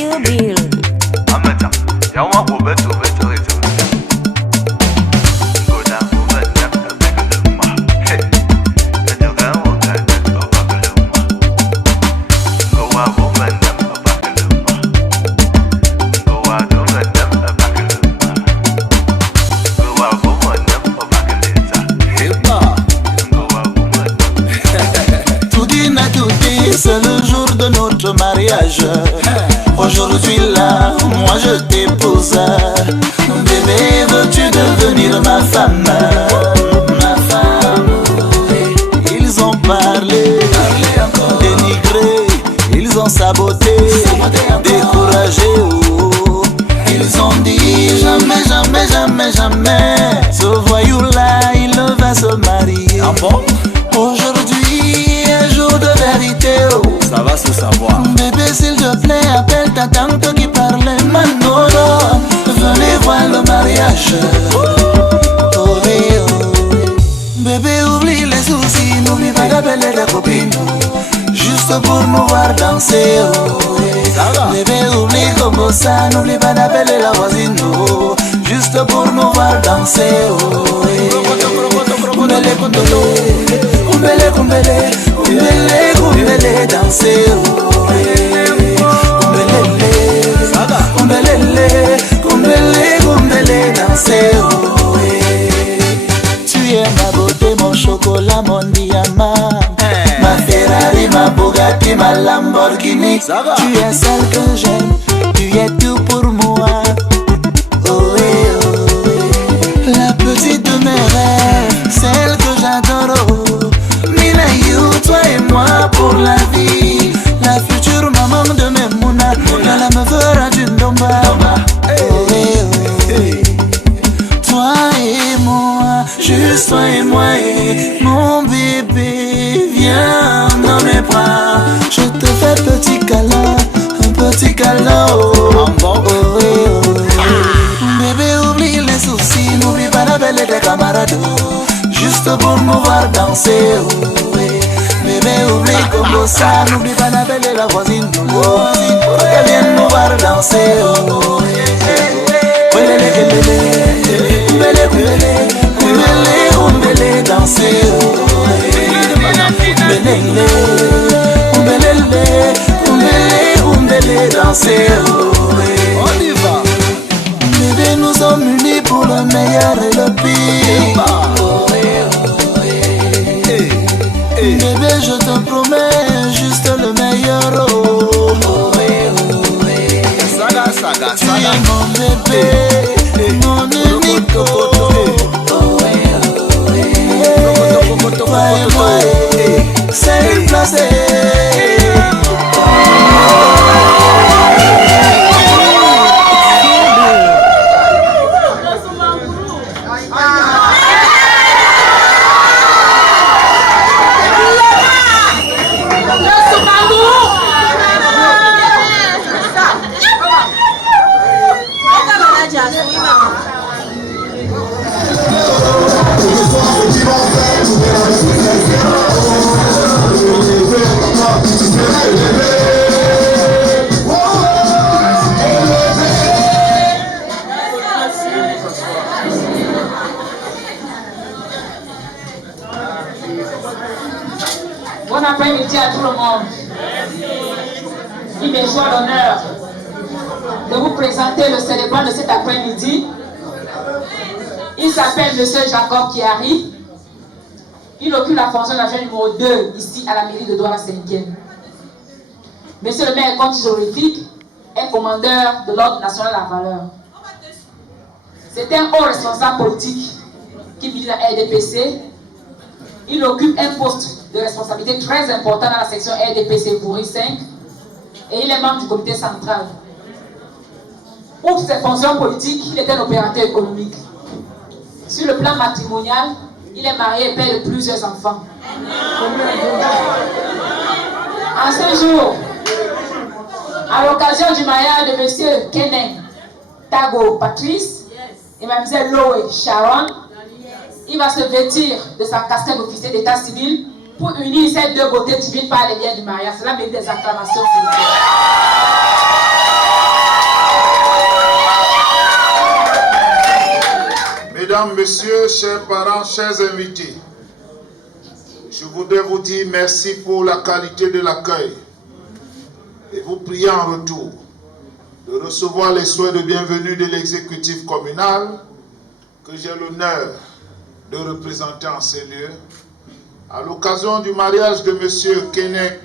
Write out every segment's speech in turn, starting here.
Kill Bill. C'est le jour de notre mariage. Aujourd'hui là, moi je t'épouse. Bébé, veux-tu devenir ma femme? Ma femme, oui. Ils ont parlé, dénigré, ils ont saboté, découragé. Oh. Ils ont dit jamais, jamais, jamais, jamais. Ce voyou là, il va se marier. Ah bon? Aujourd'hui, un jour de vérité. Oh. Ça va se savoir. Bébé, s'il te plaît, appelle ta tante qui parlait Manolo. Venez voir le mariage. Oh, oui, oh. Bébé, oublie les soucis, n'oublie pas d'appeler les copines. Juste pour nous voir danser. Oh, oui. Bébé, oublie comme ça, n'oublie pas d'appeler la voisine. Oh, juste pour nous voir danser. Oh, oui. Kumbele, kumbele, kumbele, kumbele, kumbele, kumbele, danser. Oh, kumbele, kumbele, kumbele, danser. Oh, tu es ma beauté, mon chocolat, mon diamant, ma Ferrari, ma Bugatti, ma Lamborghini. Tu es celle que j'aime, tu es tout pour moi. Oh, la petite de mes rêves, celle que j'adore. Oh, Mina You, toi et moi pour la vie. La future maman de Memouna, elle me fera du ndomba. Toi et moi, juste toi et moi et mon bébé, viens dans mes bras. Je te fais petit câlin, un petit câlin. Oh, bébé, oublie les soucis, n'oublie pas d'appeler tes camarades. Juste pour nous voir danser. Bébé, oublie comme ça, n'oublie pas d'appeler la voisine. Pour qu'elle vienne nous voir danser. Kumbele, kumbele, kumbele, kumbele, danser. Kumbele, kumbele, kumbele, kumbele, danser. On y va. Bébé, nous sommes unis pour le meilleur et le pire. Bébé, je te promets juste le meilleur. Tu es mon bébé, mon unique. Toi et moi, c'est une place. Bon après-midi à tout le monde. Il me joue l'honneur de vous présenter le célébrant de cet après-midi. Il s'appelle M. Jacob Kiari. Il occupe la fonction d'agent numéro 2 ici à la mairie de Douala 5e. Monsieur le maire compte honorifique est commandeur de l'ordre national de la valeur. C'est un haut responsable politique qui milite la RDPC. Il occupe un poste de responsabilité très important dans la section RDPC Bourri 5 et il est membre du comité central. Outre ses fonctions politiques, il est un opérateur économique. Sur le plan matrimonial, il est marié et père de plusieurs enfants. En ce jour, à l'occasion du mariage de M. Kenen Tago Patrice et Mme Loé Sharon, il va se vêtir de sa casquette d'officier d'état civil pour unir ces deux beautés divines par les liens du mariage. Cela mérite des acclamations. S'il vous plaît. Mesdames, Messieurs, chers parents, chers invités, je voudrais vous dire merci pour la qualité de l'accueil et vous prier en retour de recevoir les souhaits de bienvenue de l'exécutif communal que j'ai l'honneur de représenter en ces lieux à l'occasion du mariage de M. Kenek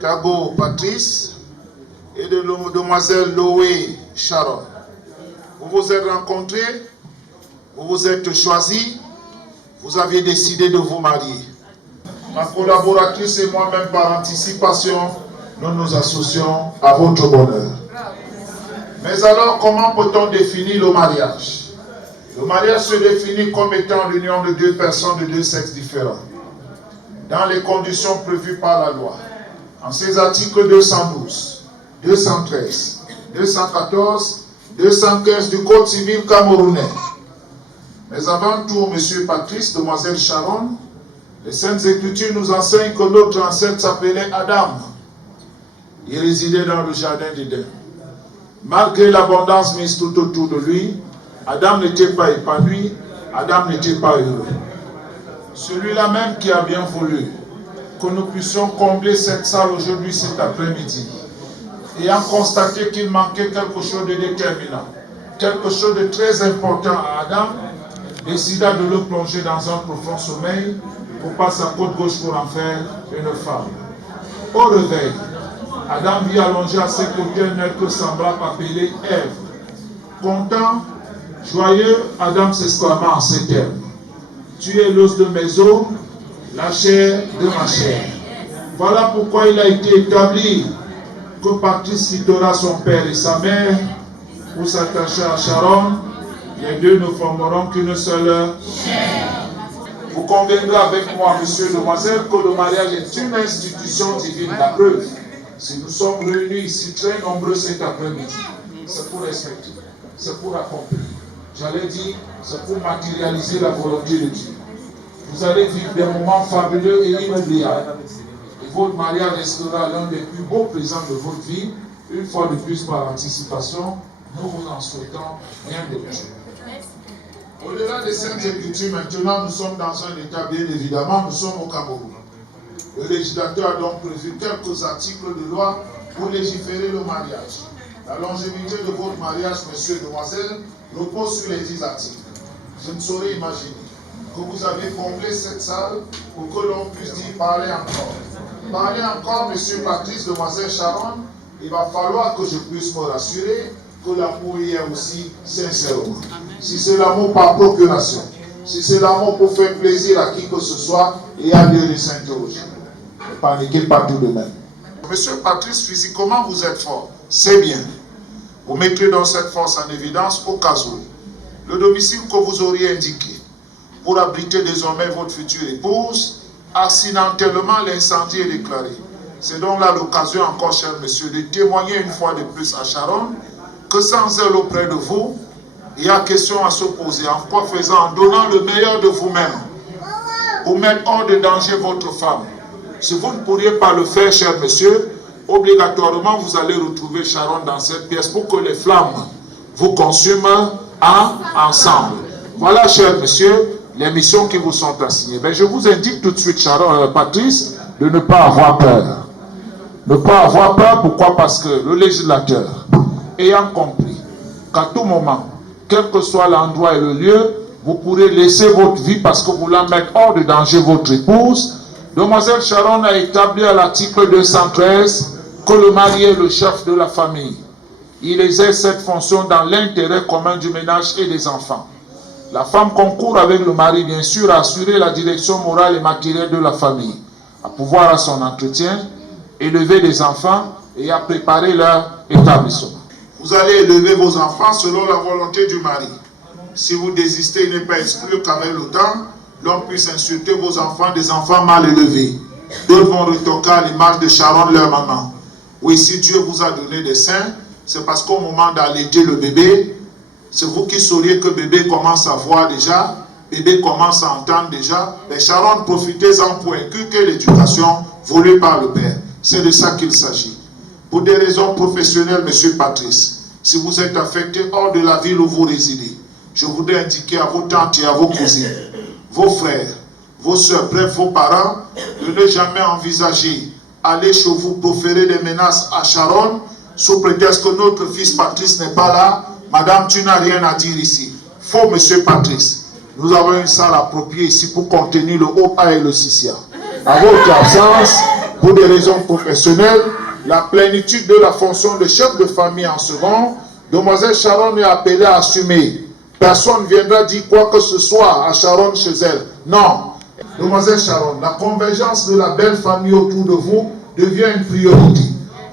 Kago Patrice et de Mlle Loé Sharon. Vous vous êtes rencontrés, vous vous êtes choisis, vous aviez décidé de vous marier. Ma collaboratrice et moi-même par anticipation, nous nous associons à votre bonheur. Mais alors, comment peut-on définir le mariage? Le mariage se définit comme étant l'union de deux personnes de deux sexes différents, dans les conditions prévues par la loi. En ces articles 212, 213, 214, 215 du Code civil camerounais. Mais avant tout, M. Patrice, Mlle Sharon, les Saintes Écritures nous enseignent que notre ancêtre s'appelait Adam. Il résidait dans le jardin d'Éden. Malgré l'abondance mise tout autour de lui, Adam n'était pas épanoui, Adam n'était pas heureux. Celui-là même qui a bien voulu que nous puissions combler cette salle aujourd'hui, cet après-midi, ayant constaté qu'il manquait quelque chose de déterminant, quelque chose de très important à Adam, décida de le plonger dans un profond sommeil pour passer sa côte gauche pour en faire une femme. Au réveil, Adam vit allongé à ses côtés un être semblable appelé Ève. Content, joyeux, Adam s'exclama en ces termes: tu es l'os de mes os, la chair de ma chair. Voilà pourquoi il a été établi que Patrice quittera son père et sa mère pour s'attacher à Sharon. Les deux ne formeront qu'une seule chair. Vous conviendrez avec moi, monsieur et demoiselles, que le mariage est une institution divine. La preuve, si nous sommes réunis ici très nombreux cet après-midi, c'est pour respecter, c'est pour accomplir. J'allais dire, c'est pour matérialiser la volonté de Dieu. Vous allez vivre des moments fabuleux et inoubliables. Et votre mariage restera l'un des plus beaux présents de votre vie. Une fois de plus, par anticipation, nous vous en souhaitons rien de mieux. Au-delà des Saintes Écritures, maintenant, nous sommes dans un état, bien évidemment, nous sommes au Cameroun. Le législateur a donc prévu quelques articles de loi pour légiférer le mariage. La longévité de votre mariage, messieurs et demoiselles, repose sur les 10 articles. Je ne saurais imaginer que vous avez comblé cette salle pour que l'on puisse dire parler encore. Parler encore, monsieur Patrice, demoiselle Sharon, il va falloir que je puisse me rassurer que l'amour y est aussi sincèrement. Si c'est l'amour par procuration, si c'est l'amour pour faire plaisir à qui que ce soit, il y a lieu de s'interroger. Ne paniquez pas tout de même. Monsieur Patrice, physiquement vous êtes fort, c'est bien. Vous mettrez donc cette force en évidence au cas où le domicile que vous auriez indiqué pour abriter désormais votre future épouse, accidentellement l'incendie est déclaré. C'est donc là l'occasion encore, cher monsieur, de témoigner une fois de plus à Sharon que sans elle auprès de vous, il y a question à se poser. En quoi faisant? En donnant le meilleur de vous-même pour mettre hors de danger votre femme. Si vous ne pourriez pas le faire, cher monsieur, obligatoirement vous allez retrouver Sharon dans cette pièce pour que les flammes vous consument ensemble. Voilà, cher monsieur, les missions qui vous sont assignées. Mais je vous indique tout de suite, Sharon, Patrice, de ne pas avoir peur. Ne pas avoir peur, pourquoi? Parce que le législateur, ayant compris qu'à tout moment, quel que soit l'endroit et le lieu, vous pourrez laisser votre vie parce que vous voulez mettre hors de danger votre épouse. Demoiselle Sharon a établi à l'article 213 que le mari est le chef de la famille. Il exerce cette fonction dans l'intérêt commun du ménage et des enfants. La femme concourt avec le mari, bien sûr, à assurer la direction morale et matérielle de la famille, à pouvoir à son entretien, élever des enfants et à préparer leur établissement. Vous allez élever vos enfants selon la volonté du mari. Si vous désistez, il n'est pas exclu qu'avec le temps, l'on puisse insulter vos enfants, des enfants mal élevés. D'autres vont retoquer à l'image de Sharon, leur maman. Oui, si Dieu vous a donné des seins, c'est parce qu'au moment d'allaiter le bébé, c'est vous qui sauriez que bébé commence à voir déjà, bébé commence à entendre déjà. Mais Sharon, profitez-en pour inculquer l'éducation voulue par le Père. C'est de ça qu'il s'agit. Pour des raisons professionnelles, monsieur Patrice, si vous êtes affecté hors de la ville où vous résidez, je voudrais indiquer à vos tantes et à vos cousines, vos frères, vos soeurs, bref, vos parents, de ne jamais envisager aller chez vous proférer des menaces à Sharon, sous prétexte que notre fils Patrice n'est pas là. Madame, tu n'as rien à dire ici. Faux, monsieur Patrice. Nous avons une salle appropriée ici pour contenir le OA et le CICIA. À votre absence, pour des raisons professionnelles, la plénitude de la fonction de chef de famille en second, Demoiselle Sharon est appelée à assumer. Personne ne viendra dire quoi que ce soit à Sharon chez elle. Non. Demoiselle Sharon, la convergence de la belle famille autour de vous devient une priorité.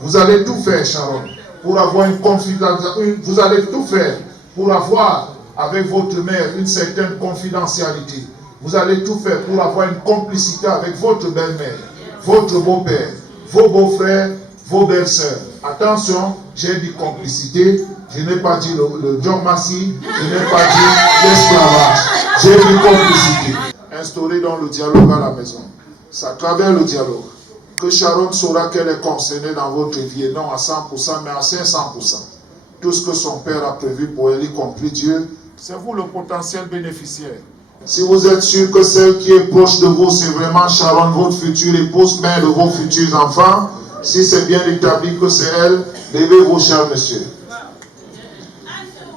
Vous allez tout faire, Sharon, pour avoir une confidence. Vous allez tout faire pour avoir avec votre mère une certaine confidentialité. Vous allez tout faire pour avoir une complicité avec votre belle-mère, votre beau-père, vos beaux-frères, vos belles-sœurs. Attention, j'ai dit complicité, je n'ai pas dit le John Massy, je n'ai pas dit l'esclavage, j'ai dit complicité. Instaurer dans le dialogue à la maison. C'est à travers le dialogue que Sharon saura qu'elle est concernée dans votre vie, et non à 100%, mais à 500%. Tout ce que son père a prévu pour elle, y compris Dieu, c'est vous le potentiel bénéficiaire. Si vous êtes sûr que celle qui est proche de vous, c'est vraiment Sharon, votre future épouse, mère de vos futurs enfants, si c'est bien établi que c'est elle, levez-vous, cher monsieur.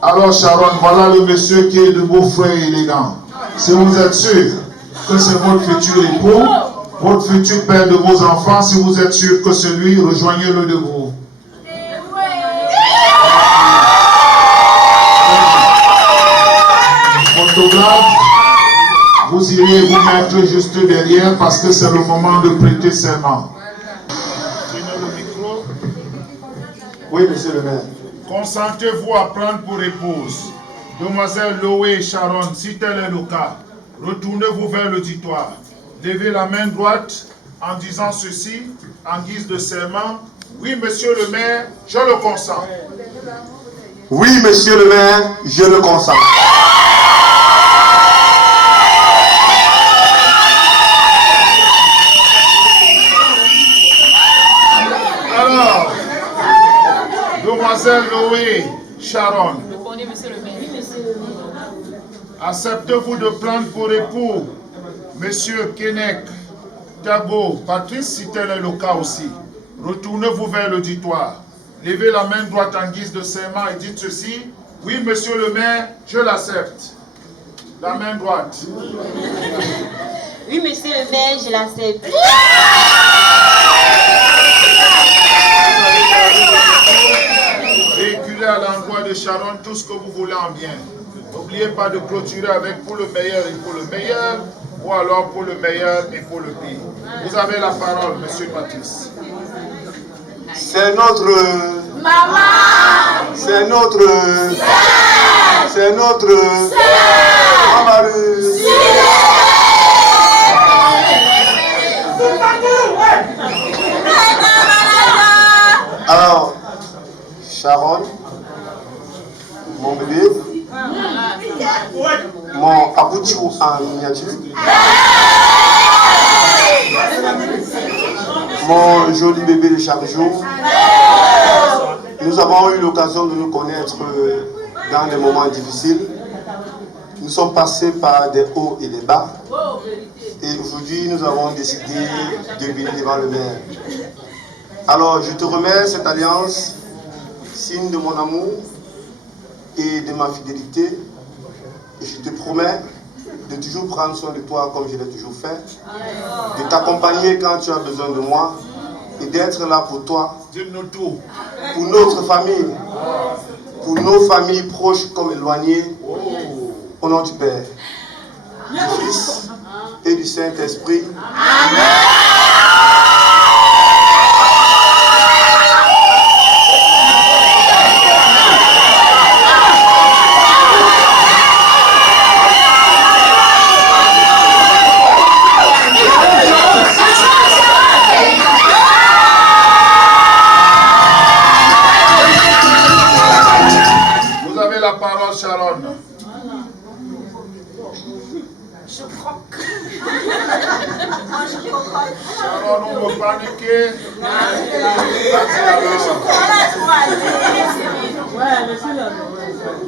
Alors Sharon, voilà le monsieur qui est debout, frais et élégant. Si vous êtes sûr que c'est votre futur époux, votre futur père de vos enfants, si vous êtes sûr que c'est lui, rejoignez-le debout. Photographe, vous iriez vous mettre juste derrière parce que c'est le moment de prêter serment. Tenez le micro. Oui, monsieur le maire. Consentez-vous à prendre pour épouse Demoiselle Loé Sharon, si tel est le cas, retournez-vous vers l'auditoire. Levez la main droite en disant ceci, en guise de serment. Oui, monsieur le maire, je le consens. Oui, monsieur le maire, je le consens. Alors, Demoiselle Loé Sharon, acceptez-vous de prendre pour époux Monsieur Kenek Tabo Patrice, si tel est le cas aussi. Retournez-vous vers l'auditoire. Levez la main droite en guise de serment et dites ceci. Oui, monsieur le maire, je l'accepte. La main droite. Oui, monsieur le maire, je l'accepte. Véhiculez à l'endroit de Sharon tout ce que vous voulez en bien. N'oubliez pas de clôturer avec pour le meilleur et pour le meilleur, ou alors pour le meilleur et pour le pire. Vous avez la parole, monsieur Patrice. C'est notre... Maman! C'est notre... C'est notre... Alors, Sharon, mon bébé, mon abouchou en miniature, mon joli bébé de chaque jour. Nous avons eu l'occasion de nous connaître dans des moments difficiles. Nous sommes passés par des hauts et des bas. Et aujourd'hui, nous avons décidé de venir devant le maire. Alors, je te remets cette alliance, signe de mon amour et de ma fidélité. Et je te promets de toujours prendre soin de toi comme je l'ai toujours fait, de t'accompagner quand tu as besoin de moi et d'être là pour toi, pour notre famille, pour nos familles proches comme éloignées, au nom du Père, du Fils et du Saint-Esprit. Amen. La parole, Sharon. Je croque. Sharon, on va paniquer.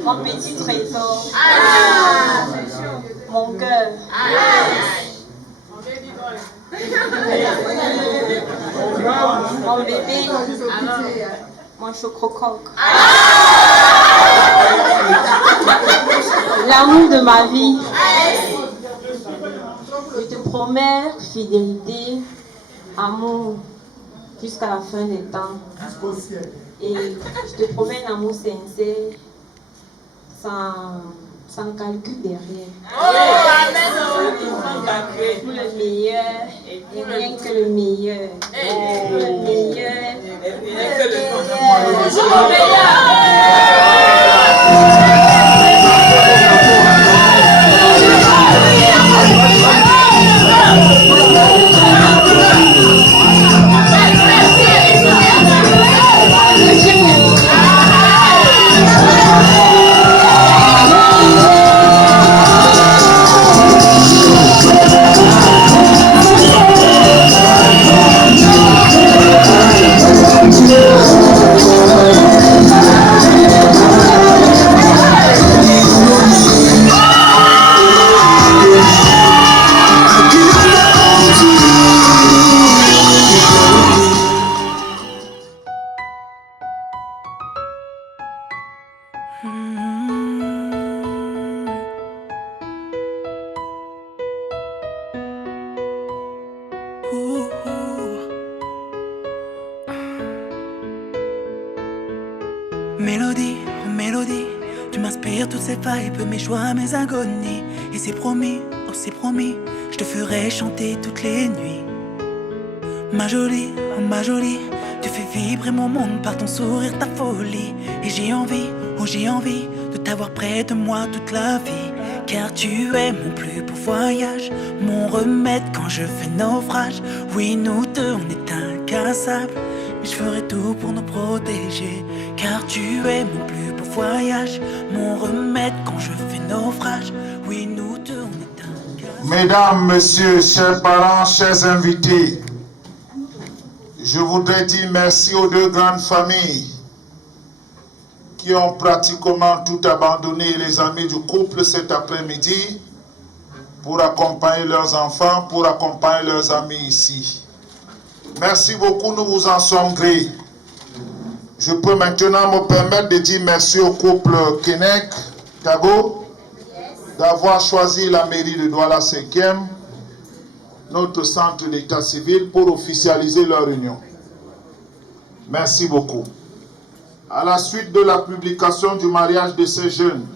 mon petit trésor, mon cœur, mon bébé, mon chococoque, l'amour de ma vie. Je te promets fidélité, amour jusqu'à la fin des temps. Et je te promets un amour sincère, sans calcul derrière. Pour le meilleur et rien que le meilleur. Pour le meilleur et le Mélodie, oh mélodie, tu m'inspires toutes ces vibes, mes joies, mes agonies. Et c'est promis, oh c'est promis, je te ferai chanter toutes les nuits. Ma jolie, oh ma jolie, tu fais vibrer mon monde par ton sourire, ta folie. Et j'ai envie, oh j'ai envie de t'avoir près de moi toute la vie. Car tu es mon plus beau voyage, mon remède quand je fais naufrage. Oui, nous deux, on est incassables. Je ferai tout pour nous protéger, car tu es mon plus beau voyage, mon remède quand je fais naufrage. Oui, nous deux, on est un... Mesdames, messieurs, chers parents, chers invités, je voudrais dire merci aux deux grandes familles qui ont pratiquement tout abandonné, les amis du couple cet après-midi, pour accompagner leurs enfants, pour accompagner leurs amis ici. Merci beaucoup, nous vous en sommes grés. Je peux maintenant me permettre de dire merci au couple Kenek Tago d'avoir choisi la mairie de Douala 5e, notre centre d'état civil, pour officialiser leur union. Merci beaucoup. À la suite de la publication du mariage de ces jeunes,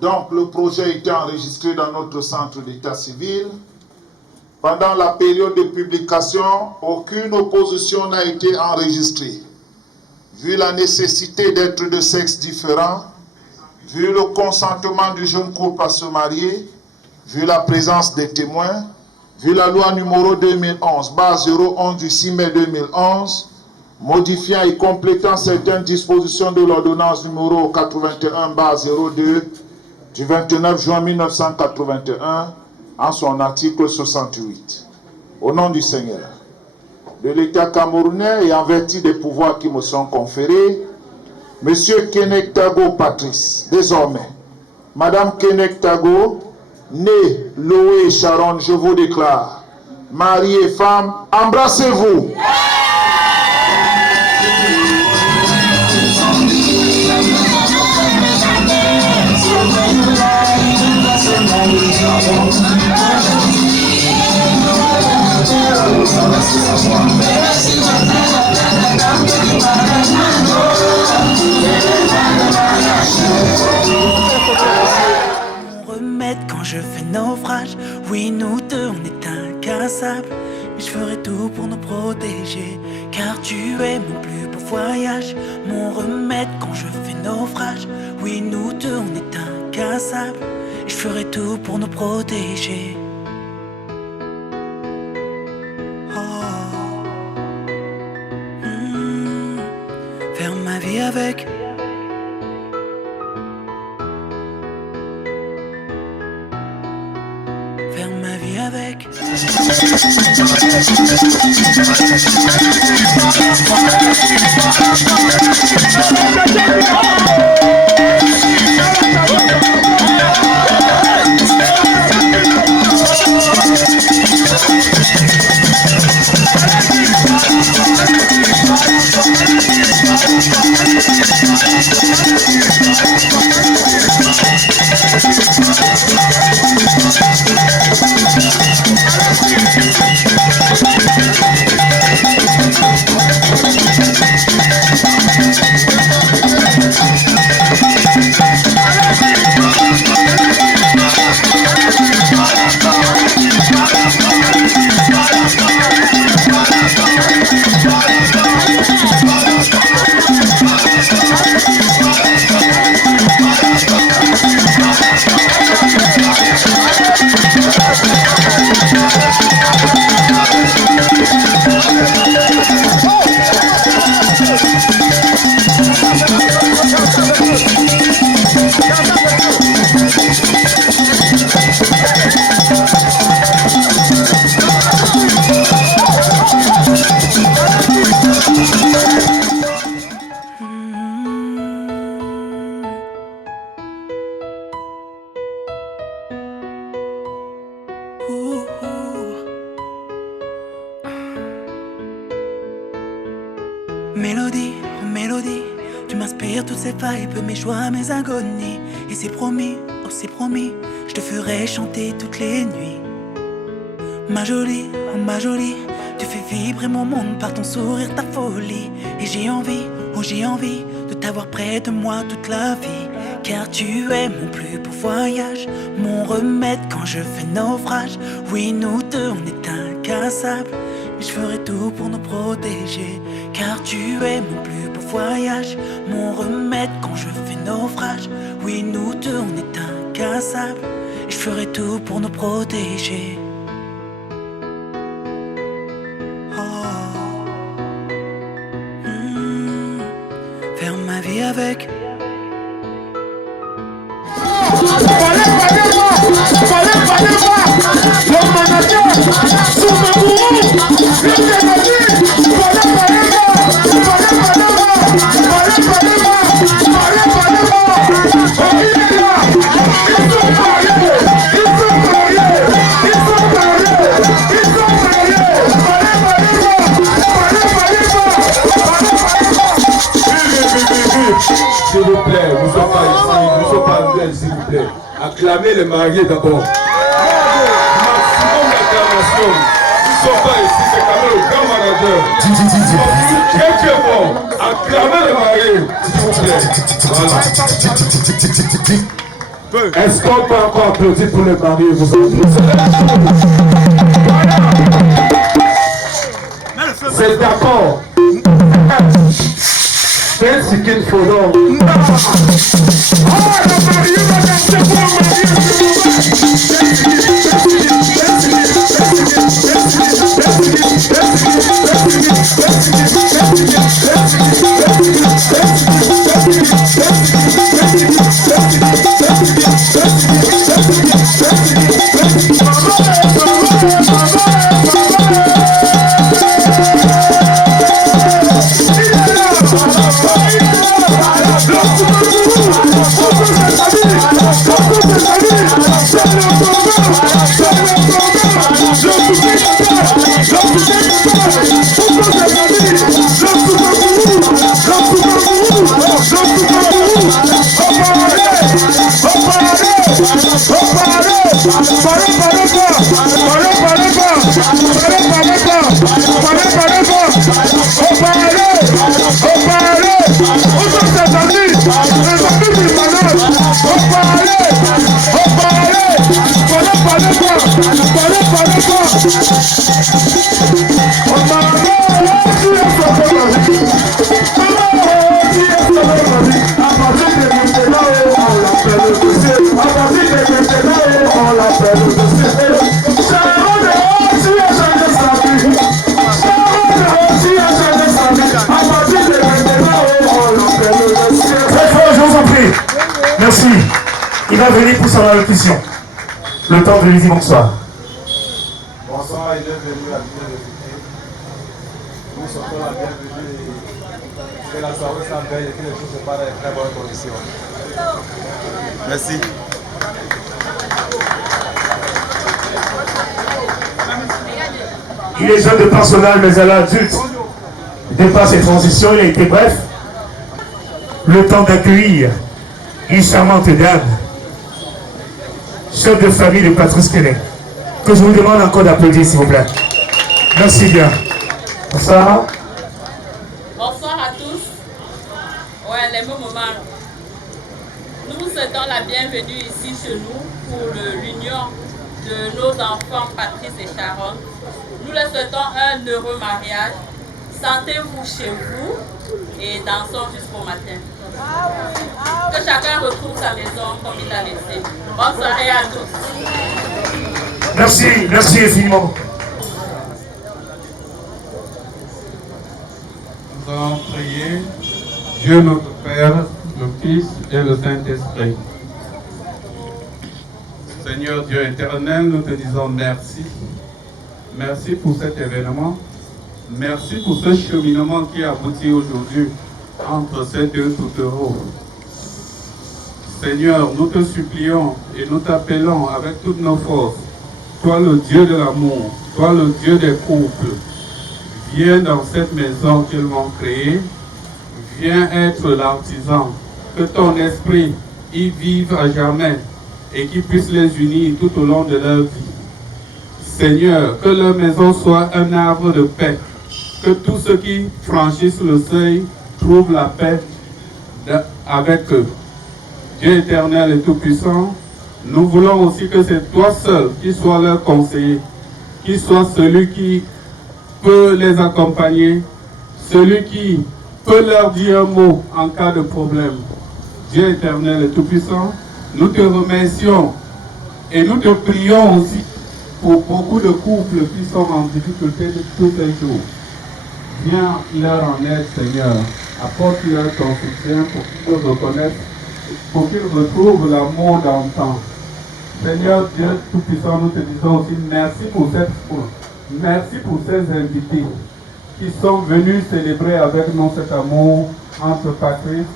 donc le projet a été enregistré dans notre centre d'état civil. Pendant la période de publication, aucune opposition n'a été enregistrée. Vu la nécessité d'être de sexe différent, vu le consentement du jeune couple à se marier, vu la présence des témoins, vu la loi numéro 2011/011 du 6 mai 2011, modifiant et complétant certaines dispositions de l'ordonnance numéro 81/02 du 29 juin 1981, en son article 68. Au nom du Seigneur, de l'État camerounais et en vertu des pouvoirs qui me sont conférés, Monsieur Kenek Tago Patrice, désormais, Madame Kenek Tago, née Loé Sharon, je vous déclare, mari et femme, embrassez-vous. Mon remède quand je fais naufrage. Oui, nous deux, on est incassables. Mais je ferai tout pour nous protéger, car tu es mon plus beau voyage, mon remède quand je fais naufrage. Oui, nous deux, on est incassables. Je ferai tout pour nous protéger. Faire ma vie avec. Faire ma vie avec. Mélodie, oh mélodie, tu m'inspires toutes ces vibes, mes joies, mes agonies. Et c'est promis, oh c'est promis, je te ferai chanter toutes les nuits. Ma jolie, oh ma jolie, tu fais vibrer mon monde par ton sourire, ta folie. Et j'ai envie, oh j'ai envie de t'avoir près de moi toute la vie. Car tu es mon plus beau voyage, mon remède quand je fais naufrage. Oui, nous deux, on est incassables, mais je ferai tout pour nous protéger. Car tu es mon plus beau voyage, mon remède quand je fais naufrage. Oui, nous deux, on est incassables, et je ferai tout pour nous protéger. Faire ma vie avec. S'il vous plaît, nous ne sommes pas ici, nous ne sommes pas anglais, s'il vous plaît. Acclamez les mariés d'abord. Maximum d'acclamation. Nous ne sommes pas ici, c'est quand même le grand manager. Très très fort. Acclamez les mariés, s'il vous plaît. Voilà. Est-ce qu'on peut encore applaudir pour les mariés, vous c'est d'accord. C'est ce qu'il faut donc. Merci. Il va venir pour son allocution. Le temps de lui dire bonsoir. Bonsoir, il est venu à l'université. Nous souhaitons la bienvenue et que la soirée soit belle et que les choses se passent dans de très bonnes conditions. Merci. Il est jeune de personnel, mais à l'adulte. Il dépasse ses transitions, il a été bref. le temps d'accueillir une charmante dame, chef de famille de Patrice Kenney, que je vous demande encore d'applaudir, s'il vous plaît. Merci bien. Bonsoir. Bonsoir à tous. Ouais, les bons moments. Nous vous souhaitons la bienvenue ici chez nous pour l'union de nos enfants Patrice et Sharon. Nous leur souhaitons un heureux mariage. Sentez-vous chez vous et dansons jusqu'au matin. Que chacun retrouve sa maison comme il l'a laissé. Bonne soirée à tous. Merci infiniment. Nous allons prier. Dieu notre Père, le Fils et le Saint-Esprit. Seigneur Dieu éternel, nous te disons merci. Merci pour cet événement. Merci pour ce cheminement qui aboutit aujourd'hui entre ces deux tourtereaux. Seigneur, nous te supplions et nous t'appelons avec toutes nos forces. Toi le Dieu de l'amour, toi le Dieu des couples. Viens dans cette maison qu'ils m'ont créée. Viens être l'artisan. Que ton esprit y vive à jamais et qu'il puisse les unir tout au long de leur vie. Seigneur, que leur maison soit un arbre de paix. Que tous ceux qui franchissent le seuil trouvent la paix avec eux. Dieu éternel et tout-puissant, nous voulons aussi que c'est toi seul qui sois leur conseiller, qui soit celui qui peut les accompagner, celui qui peut leur dire un mot en cas de problème. Dieu éternel et tout-puissant, nous te remercions et nous te prions aussi pour beaucoup de couples qui sont en difficulté de tous les jours. Viens leur en aide, Seigneur. Apporte-leur ton soutien pour qu'ils nous reconnaissent, pour qu'ils retrouvent l'amour d'antan. Seigneur Dieu Tout-Puissant, nous te disons aussi merci pour cette foule. Merci pour ces invités qui sont venus célébrer avec nous cet amour entre Patrice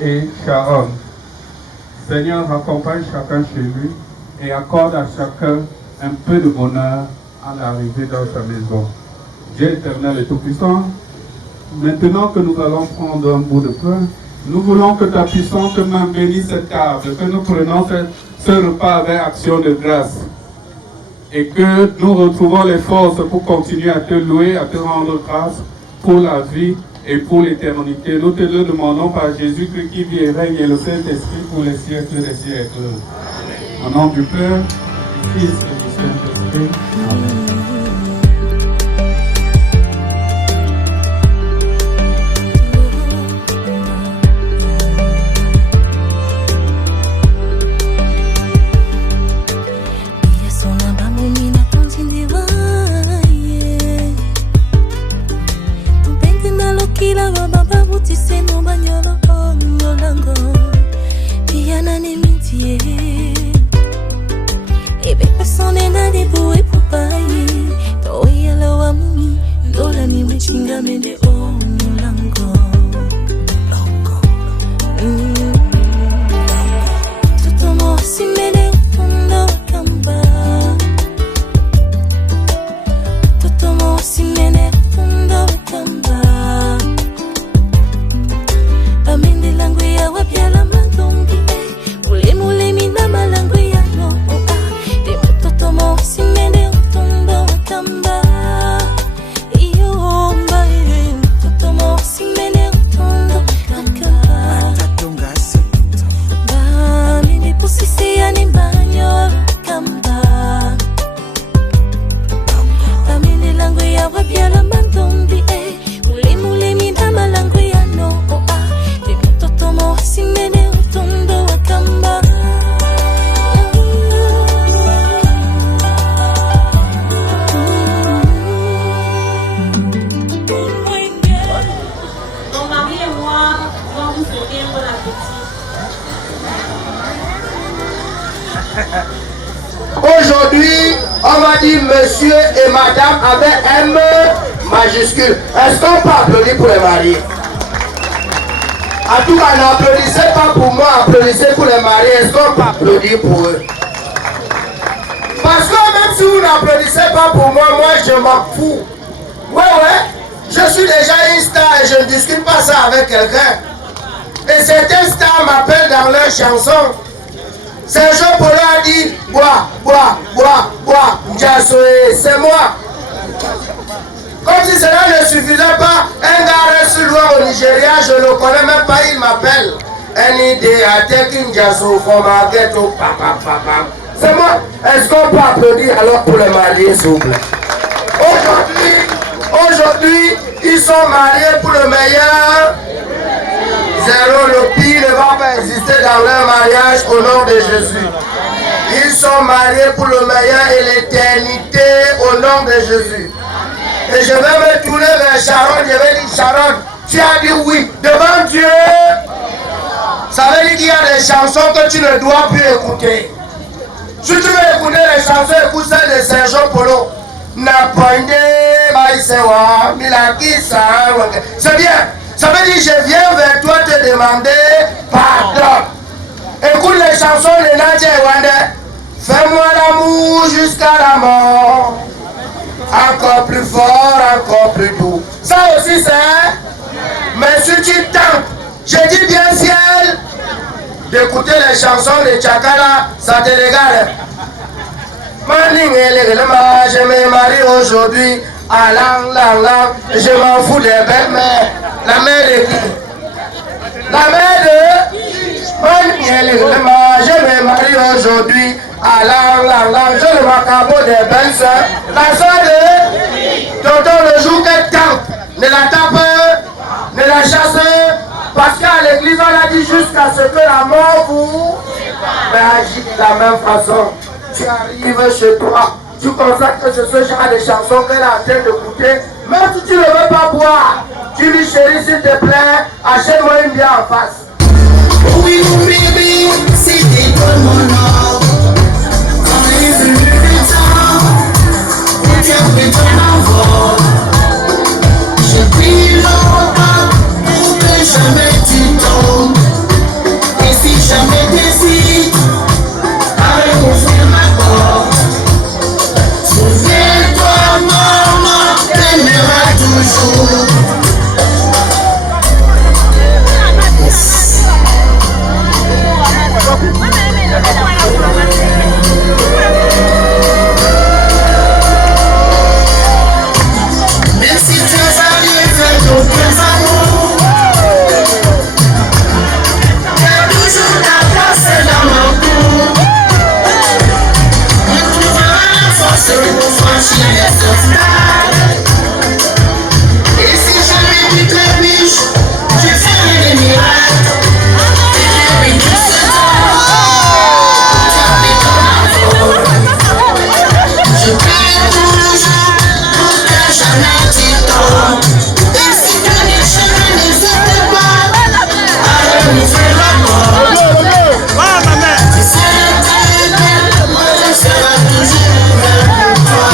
et Sharon. Seigneur, accompagne chacun chez lui et accorde à chacun un peu de bonheur à l'arrivée dans sa maison. Dieu éternel et tout-puissant, maintenant que nous allons prendre un bout de pain, nous voulons que ta puissante main bénisse cette table, que nous prenons ce repas avec action de grâce et que nous retrouvons les forces pour continuer à te louer, à te rendre grâce pour la vie et pour l'éternité. Nous te le demandons par Jésus-Christ qui vit et règne et le Saint-Esprit pour les siècles des siècles. Au nom du Père, du Fils et du Saint-Esprit. Amen. Aujourd'hui, on va dire monsieur et madame avec M majuscule. Est-ce qu'on peut applaudir pour les mariés? En tout cas, n'applaudissez pas pour moi, applaudissez pour les mariés. Est-ce qu'on peut applaudir pour eux? Parce que même si vous n'applaudissez pas pour moi, moi je m'en fous. Ouais, je suis déjà une star et je ne discute pas ça avec quelqu'un. Et certains stars m'appellent dans leurs chansons. Sergio Polo a dit, bois, bois, bois, bois, Ndiasoé, c'est moi. Comme si cela ne suffisait pas, un gars reste loin au Nigeria, je ne le connais même pas, il m'appelle. Un idée à Tekin Ndiaso, from a ghetto, papa, papa. C'est moi. Est-ce qu'on peut applaudir alors pour les mariés, s'il vous plaît? Aujourd'hui, ils sont mariés pour le meilleur. Zéro, le pire ne va pas exister dans leur mariage au nom de Jésus. Ils sont mariés pour le meilleur et l'éternité au nom de Jésus. Et je vais me tourner vers Sharon, je vais dire Sharon, tu as dit oui devant Dieu. Ça veut dire qu'il y a des chansons que tu ne dois plus écouter. Si tu veux écouter les chansons, écoute celles de Sergio Polo. C'est bien. Ça veut dire que je viens vers toi te demander pardon. Écoute les chansons de Nadia Wande. Fais-moi l'amour jusqu'à la mort. Encore plus fort, encore plus doux. Ça aussi c'est. Mais si tu tentes, je dis bien ciel, d'écouter les chansons de Tchakala, ça te regarde. Je me marie aujourd'hui à Lang. Je m'en fous des belles mères. La mère de qui? La mère de... Je me marie aujourd'hui à Lang. Je le macabo des belles soeurs. La soeur de... Tonton le jour qu'elle campe, ne la tape, ne la chasse. Parce qu'à l'église on a dit jusqu'à ce que la mort vous... Mais agit de la même façon. Tu arrives chez toi, tu constates que c'est ce genre de chanson qu'elle est en train d'écouter. Même si tu ne veux pas boire, tu lui chéris s'il te plaît, achète-moi une bière en face. Oui, mon bébé, c'était comme mon or. On est venu le temps, on tient pris ton envol. Je prie longtemps pour que jamais tu tombes. Et si jamais décides, allez ouvrir ma porte. Souviens-toi, maman, t'aimeras toujours. Même si tu arrives d'autres amours, t'as toujours ta place dans mon cou. On trouvera la force pour franchir les obstacles. Et si jamais tu trébuches, je ferai des miracles. Et depuis tout ce temps, tu as pris ton envol. Je prie toujours pour que jamais tu tombes. Et si tu déchires, n'hésite pas à renouveler la porte. Tu seras belle, moi je serai toujours là pour toi.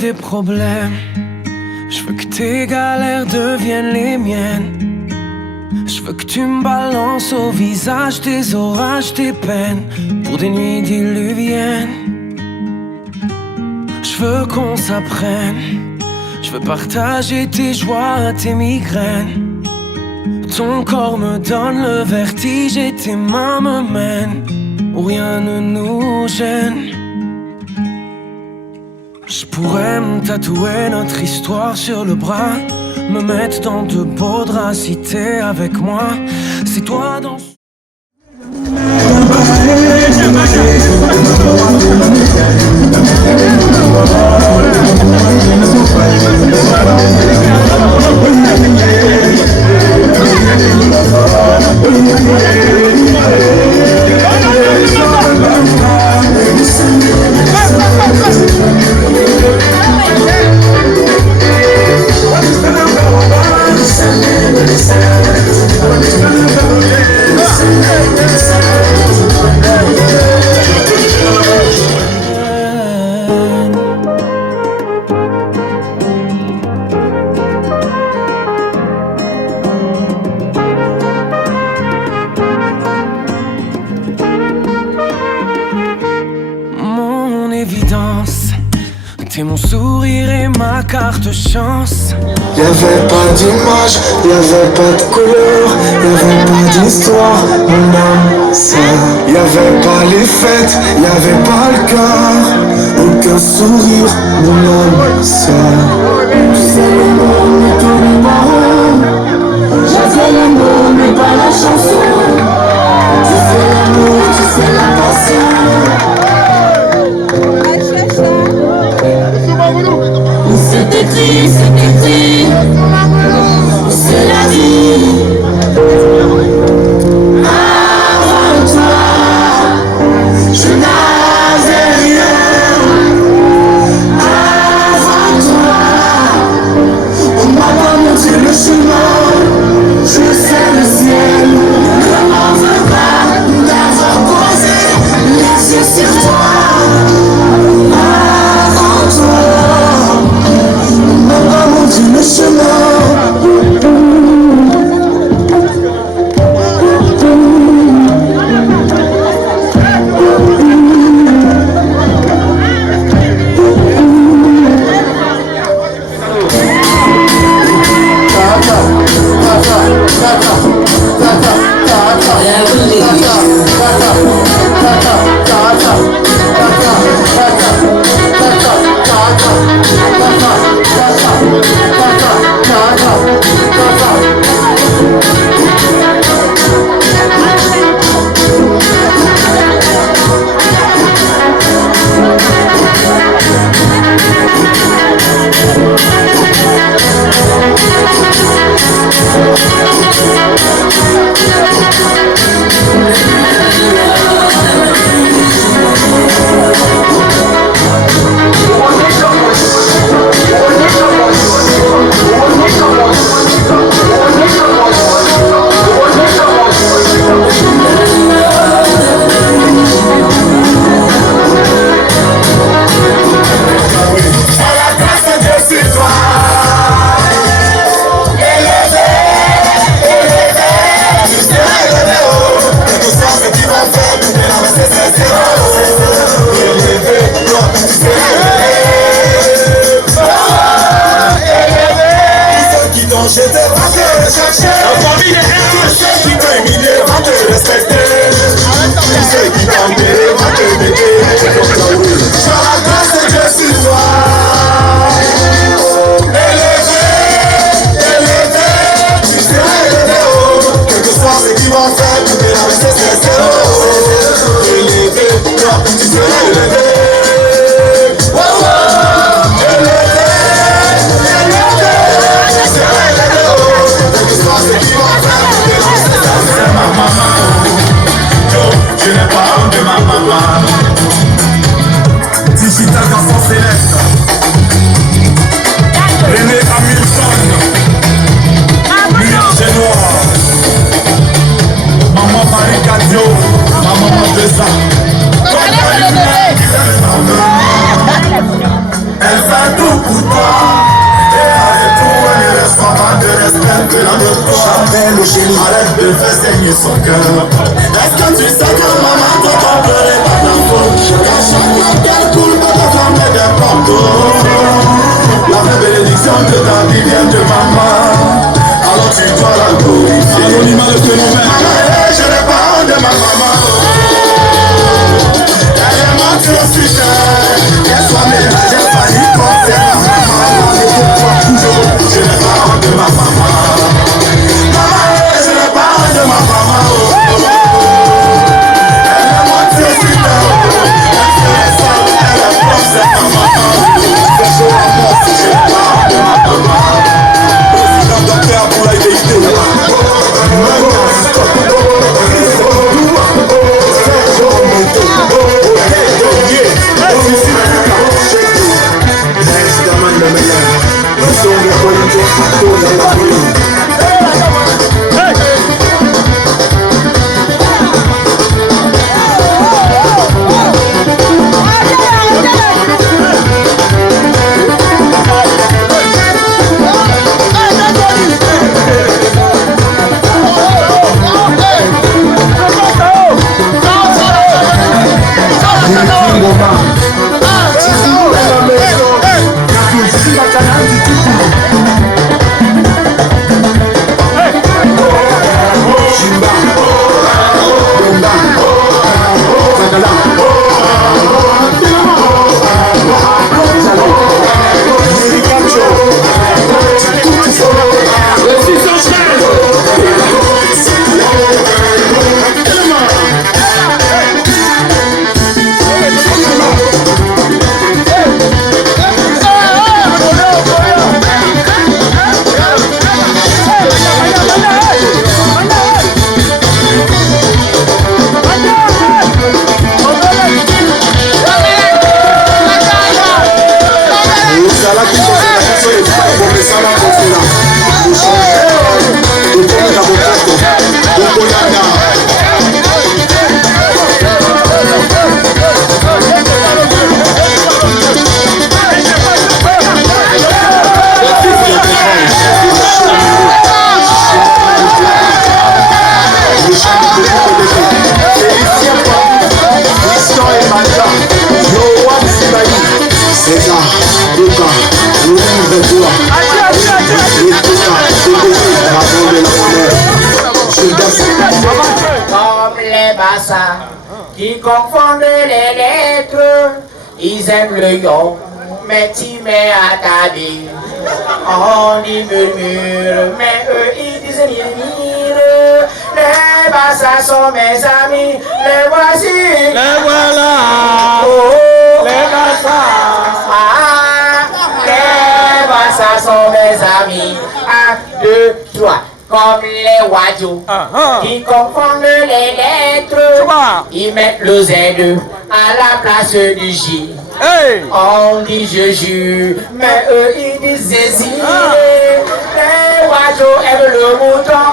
Des problèmes, je veux que tes galères deviennent les miennes. Je veux que tu me balances au visage tes orages, tes peines pour des nuits diluviennes. Je veux qu'on s'apprenne, je veux partager tes joies, tes migraines. Ton corps me donne le vertige et tes mains me mènent où rien ne nous gêne. Je pourrais me tatouer notre histoire sur le bras, me mettre dans de beaux draps si t'es avec moi. C'est toi dans... T'es mon sourire et ma carte chance. Y'avait pas d'image, y'avait pas de couleur, y'avait pas d'histoire, mon âme seule. Y'avait pas les fêtes, y'avait pas le cœur, aucun sourire, mon âme seule. Tu sais l'amour mais tous les paroles. J'avais l'amour mais pas la chanson. Tu sais l'amour, tu sais la passion. C'est écrit, c'est la vie. Avant toi, je n'avais rien. Avant toi, on m'a pas montré le chemin. Je sais le ciel, ne m'en veux pas d'avoir posé les yeux sur toi. Avant toi, le chemin. Arrête de faire saigner son cœur. Est-ce que tu sais que maman t'entend pleurer par ta faute? Qu'à chaque fois qu'elle coule, pas de fermer des portes. La vraie bénédiction de ta vie vient de maman. Alors tu dois la glorifier. Anonymat le phénomène. Je n'ai pas honte de ma maman. Elle est morte sur ce terre. Qu'elle soit ménagère, panique, comme c'est ma maman. Je n'ai pas honte de ma maman. ça, qui confondent les lettres. Ils aiment le yon, mais tu mets à ta vie. On dit murmure, mais eux ils disent murmure. Les bassas sont mes amis, les voici. Les voilà. Oh, les bassas. Les bassas sont mes amis. 1, 2, 3. Comme les wadjous qui confondent les lettres. Ils mettent le Z2 à la place du J. Hey. On dit je jure, mais eux ils disent zézi. Les wadjous aiment le mouton.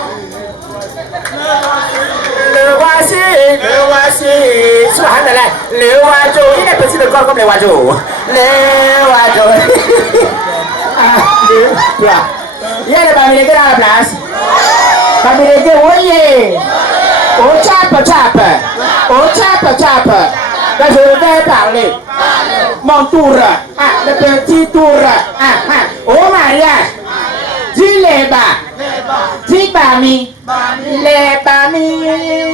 Le voici, subhanallah, le wadjou, il est petit de corps comme les wadjous. Les wadjous. 1, 2, 3. Il y a des bamilés dans la place. Bamilés, voyez. Au tap. Ben, je vais parler. Mon tour. Le petit tour. Au mariage. Dis les bas. Dis Bami. Les Bami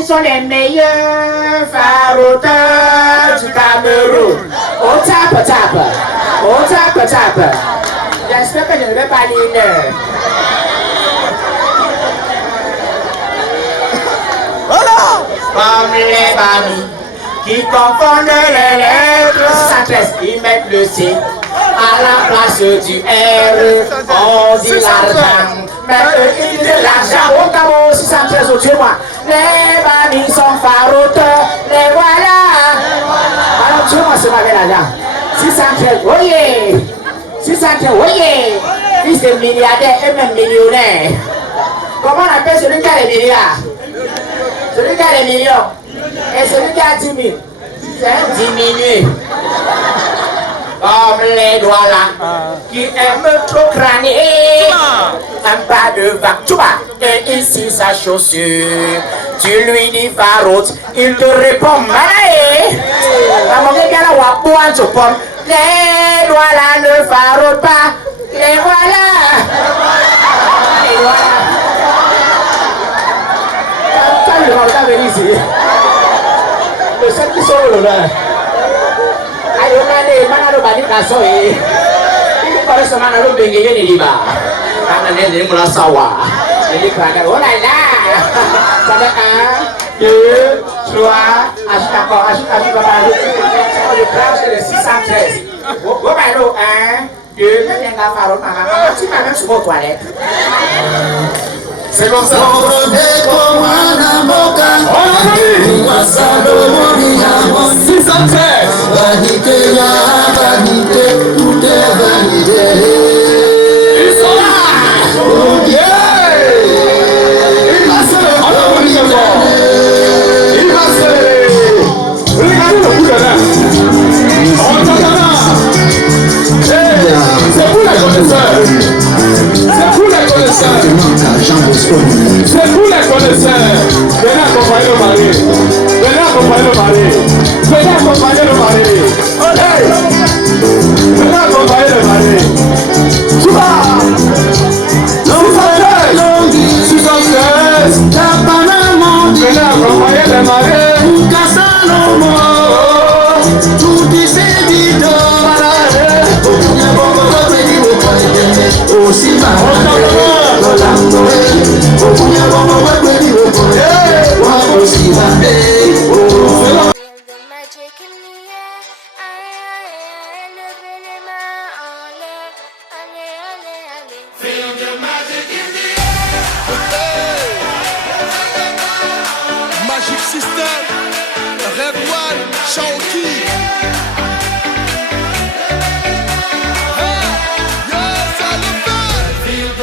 sont les meilleurs farouteurs du Cameroun. Au tap. J'espère que je ne vais pas lire. Voilà. Comme les Bami qui confondent les lettres. 113, ils mettent le C à la place du R. On dit l'argent, mais eux ils disent l'argent. Au Cameroun, 613, au Dieu moi. Les Bami sont farouteurs, les voilà. Alors Dieu moi, c'est ma belle l'argent. 613, voyez. 613, voyez. Fils de milliardaire et même millionnaire. Comment on appelle celui qui a les milliards? Celui qui a les millions. Et celui qui a 10 000. C'est un diminué. Comme les doigts là, qui aiment trop crâner. Un pas de vague, et ici sa chaussure. Tu lui dis faroute, il te répond malaé. La monnaie qu'elle a wapouan sur pomme. Les doigts là ne faroutent pas. Les voilà. Les voilà. Quand le monde va venir ici, le seul qui sort le là. Ayo kane mana lo bani kaso eh. Ini kalau semana lo bengenya ni liba. Karena dia jadi mulai sawah. Jadi kerana oh là là. Sampai 1, 2, 3, asyik apa le plage de 613. Go bailo 1, 2, même la farine maman. Tu m'as même sur vos toilettes. C'est comme ça. Vanité, tout est vanité. Ils sont là. Oh yeah. Il va se regardez le coup de là. On t'entend là. C'est pour les connaisseurs. C'est pour les connaisseurs. Venez accompagner le mari. Venez accompagner le mari. Hey! Venez accompagner le mari. Tu vas. 613. Venez accompagner le mari. Tout dit c'est dit aussi Magic System, Red One, Shaoki. Yes, I love that.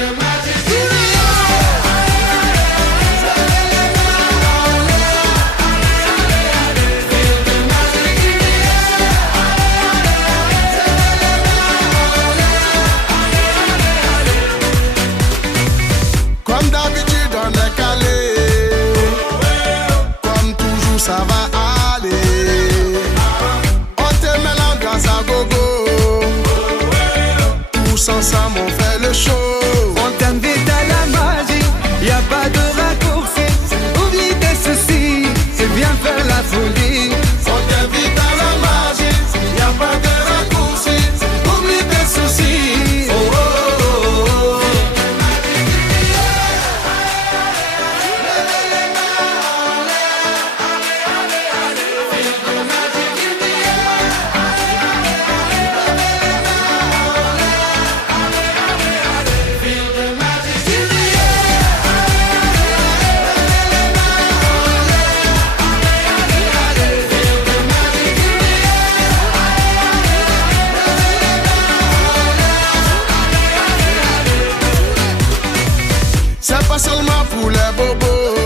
C'est pas seulement pour les bobos.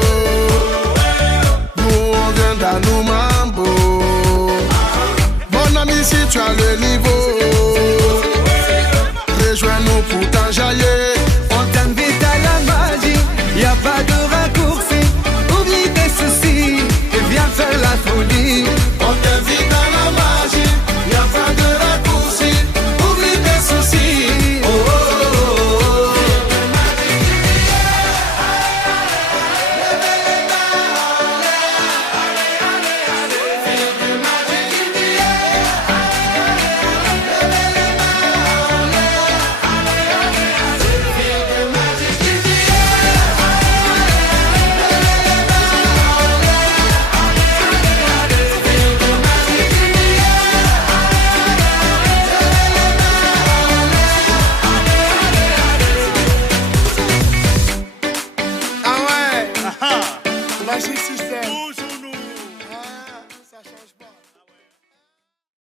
Nous on vient dans nos mambo. Mon ami, si tu as le niveau, rejoins-nous pour t'enjailler. On t'invite à la magie, y a pas de raccourci. Oublie tes soucis et viens faire la folie. On t'invite à la magie, y a pas de raccourci. Oublie tes soucis. Oh, oh, oh, oh. Magic System.